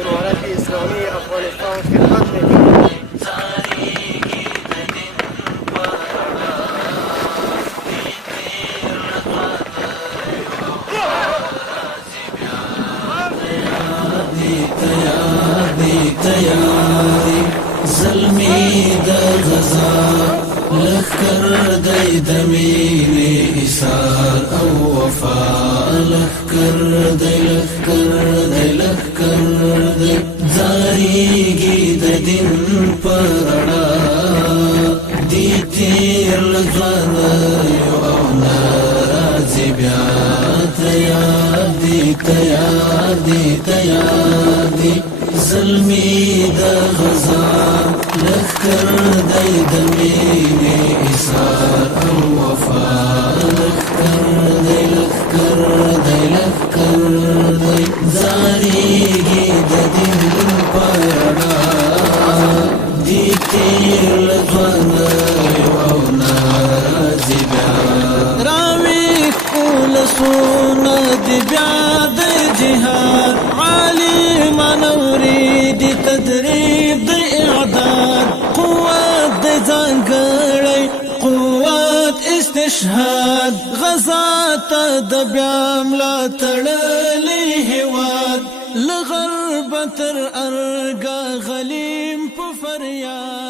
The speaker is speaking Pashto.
امارت اسلامی افغانستان خدمت میکنم. تیاری زلمی د غزا لخکر دی د مینې ایثار او وفا لخکر دی زاریږي د دین پر رڼا دی تیر له ځوانیو او ناراضي بیا تیار دی زلمی د غزا لخکر دی د مینې ایثار او وفا لخکر دی زاریږي د دین په رڼا دی تیر له ځوانیو او ناراضي بیا راویښ ولسونه دی بیا د جهاد عالمان اورید تدریب د اعداد قوت د ځانګړی قوت استشهاد غزا ته د بیا ملا تړلی هیواد له غربه تر ارګا غلیم په فریاد